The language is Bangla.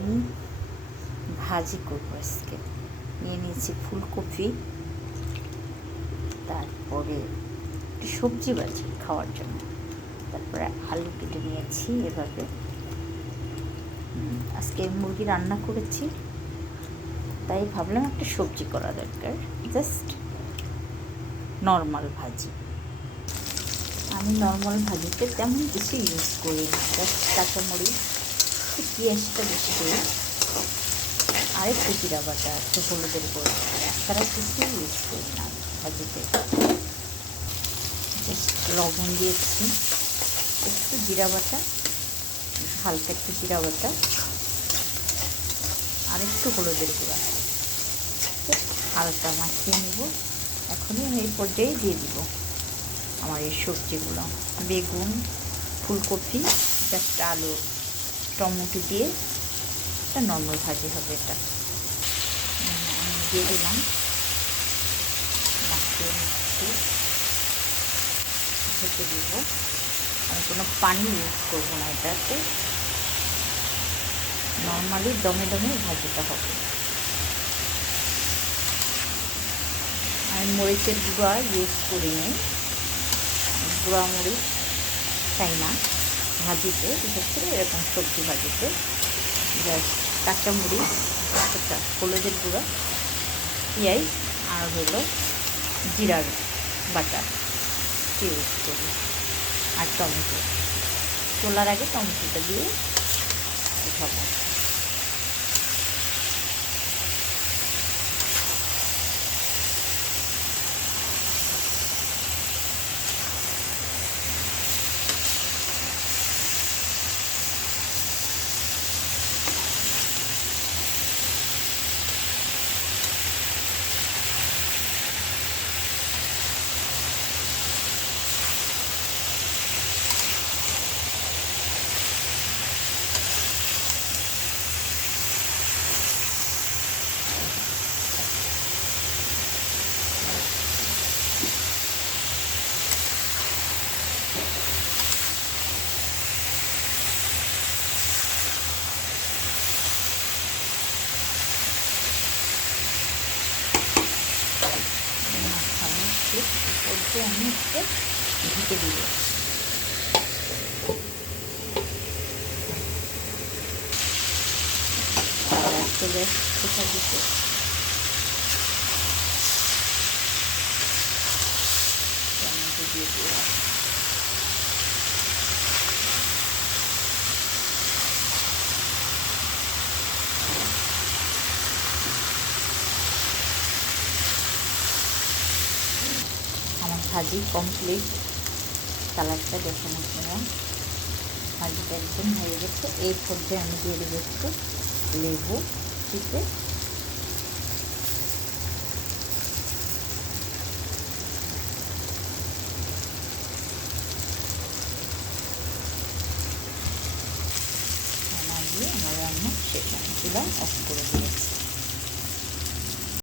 আমি ভাজি করবো আজকে। নিয়ে নিয়েছি ফুলকপি, তারপরে একটু সবজি ভাজি খাওয়ার জন্য, তারপরে আলু কেটে নিয়েছি এভাবে। আজকে মুরগি রান্না করেছি, তাই ভাবলাম একটা সবজি করা দরকার। জাস্ট নর্মাল ভাজি। আমি নর্মাল ভাজিতে তেমন কিছু ইউজ করি না, জাস্ট কাঁচামরিচ, পেঁয়াজটা বেশি করি, আর একটু জিরা বাটা, একটু হলুদের গুঁড়ো, এছাড়া কিছু ইউজ করি না ভাজিতে। জাস্ট লবণ দিয়েছি, একটু জিরা বাটা, হালকা একটু জিরা বাটা, আর একটু হলুদের গুঁড়া, হালকা মাখিয়ে নেব। এখনই আমি এই পর্যায়ে দিয়ে দিব আমার এই সবজিগুলো, বেগুন, ফুলকপি, জাস্ট আলু, টমেটো দিয়ে একটা নর্মাল ভাজি হবে এটা। আমি দিয়ে দিলাম, মাখিয়ে নিচ্ছি, ঢেকে দিব। আমি কোনো পানি ইউজ করবো না এটাতে, নর্মালি দমে দমে ভাজিটা হবে। আমি মরিচের গুঁড়া ইউজ করিনি, গুঁড়া মরিচ চাই না ভাজিতে, বিশেষ করে এরকম সবজি ভাজিতে। জাস্ট কাঁচামরিচ, হলুদের গুঁড়া, পেঁয়াজ, আর হলো জিরার বাটা ইউজ করি, আর টমেটো। তোলার আগে টমেটোটা দিয়ে খাবো। আমি একটু ঢেকে দিব। একটু গ্যাস কোথা দিতে দিয়ে দিলাম। আমার ভাজি কমপ্লিট, কালারটা দেখুন আপনারা, ভাজিটা একদম হয়ে গেছে। এই পর্যায়ে আমি দিয়ে দেবো একটু লেবু চিপে। দিয়ে আমার রান্না শেষ, আমি চুলা অফ করে দিয়েছি।